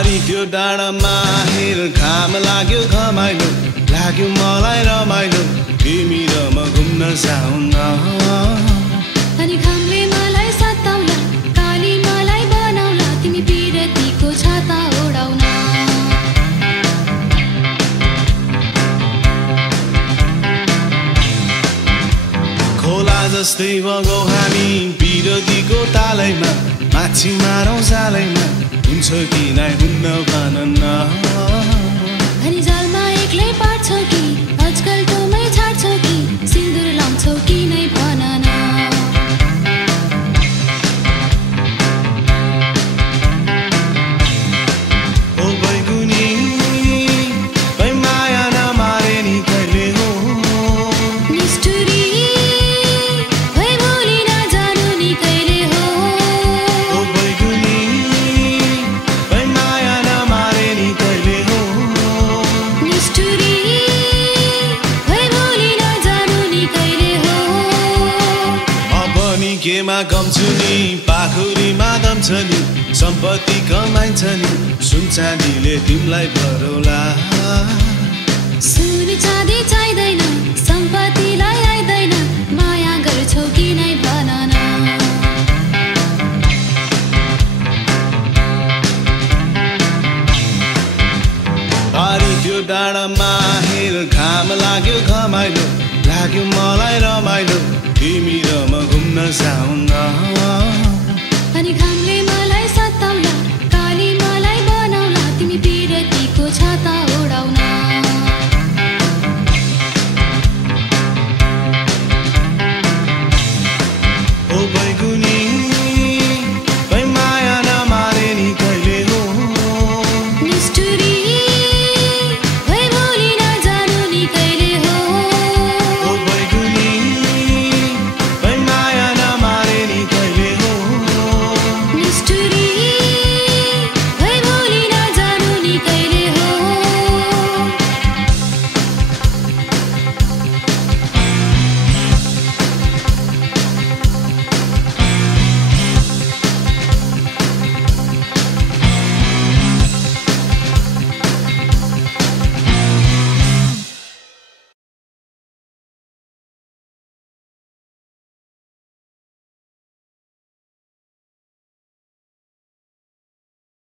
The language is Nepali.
पारी त्यो डाँडामा हेर घाम लाग्यो घमाइलो लाग्यो मलाई रमाइलो तिमी र म घुम्न जाउन अनि घामले मलाई सताउला काली मलाई बनाउला तिमी पिरतीको छाता ओढाउन खोला जस्तै बगौ हामी पिरतीको तालैमा माछी मारौँ जालैमा हुन्छ कि नाइ हुन्न भन न अनि जालमा एक्लै पार्छौ कि आजकल टोमै छाड्छौ कि सिन्दुर लाउँछौ कि नै भन न ओ बैगुनी भई माया नमारे नि कहिले हो निष्ठुरी भई भोलि नजानु नि कहिले हो ओ बैगुनी भई माया नमारे नि कहिले हो निष्ठुरी भई भोलि नजानु नि कहिले हो अब नि केमा गम्छु नि पाखुरीमा दम्छ नि सम्पत्ति कमाइन्छ नि सुन चाँदीले तिमीलाई भरौला सुन चाँदी चाहिँदैन सम्पत्तिलाई आइदैन माया गर्छौ कि नै भन न पारी त्यो डाँडामा हेर घाम लाग्यो घमाइलो लाग्यो मलाई रमाइलो तिमी र म घुम्न जाउन